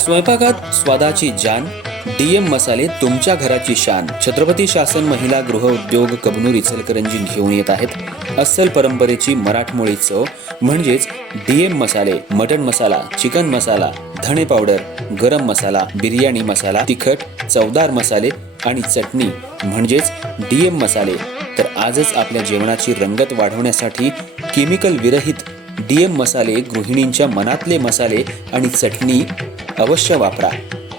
स्वयंपाकात स्वादाची जान, डीएम मसाले तुमच्या घराची शान. छत्रपती शासन महिला गृह उद्योग कबनूर इचलकरंजी घेऊन येत आहेत अस्सल परंपरेची मराठमोळी चव म्हणजेच डीएम मसाले. मटन मसाला, चिकन मसाला, धणे पावडर, गरम मसाला, बिर्याणी मसाला, तिखट चवदार मसाले आणि चटणी म्हणजेच डीएम मसाले. तर आजच आपल्या जेवणाची रंगत वाढवण्यासाठी केमिकल विरहित डीएम मसाले, गृहिणींच्या मनातले मसाले आणि चटणी अवश्य वापरा.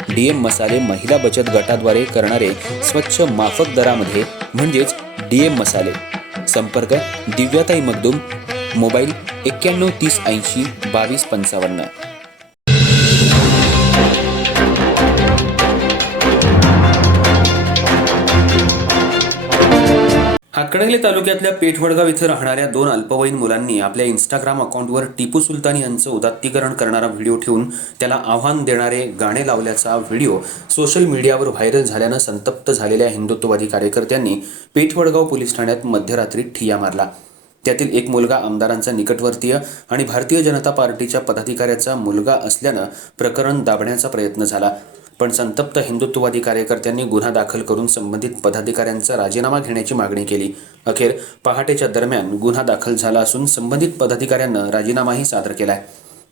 डीएम मसाले महिला बचत गटाद्वारे करणारे स्वच्छ माफक दरामध्ये म्हणजेच डीएम मसाले. संपर्क दिव्याताई मगदूम, मोबाईल 91 30 80 22 55. हातकणंगले तालुक्यातल्या पेठवडगाव इथं राहणाऱ्या 2 अल्पवयीन मुलांनी आपल्या इंस्टाग्राम अकाउंटवर टिपू सुलतान यांचं उदात्तीकरण करणारा व्हिडिओ ठेवून त्याला आव्हान देणारे गाणे लावल्याचा व्हिडिओ सोशल मीडियावर व्हायरल झाल्यानं संतप्त झालेल्या हिंदुत्ववादी कार्यकर्त्यांनी पेठवडगाव पोलीस ठाण्यात मध्यरात्री ठिय्या मारला. त्यातील एक मुलगा आमदारांचा निकटवर्तीय आणि भारतीय जनता पार्टीच्या पदाधिकाऱ्याचा मुलगा असल्यानं प्रकरण दाबण्याचा प्रयत्न झाला. पण संतप्त हिंदुत्ववादी कार्यकर्त्यांनी गुन्हा दाखल करून संबंधित पदाधिकाऱ्यांचा राजीनामा घेण्याची मागणी केली. अखेर पहाटेच्या दरम्यान गुन्हा दाखल झाला असून संबंधित पदाधिकाऱ्यांना राजीनामाही सादर केलाय.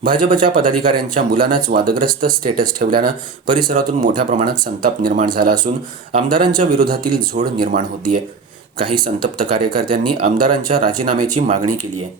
भाजपच्या पदाधिकाऱ्यांच्या मुलांनाच वादग्रस्त स्टेटस ठेवल्यानं परिसरातून मोठ्या प्रमाणात संताप निर्माण झाला असून आमदारांच्या विरोधातील झोड निर्माण होतीये. काही संतप्त कार्यकर्त्यांनी आमदारांच्या राजीनाम्याची मागणी केली आहे.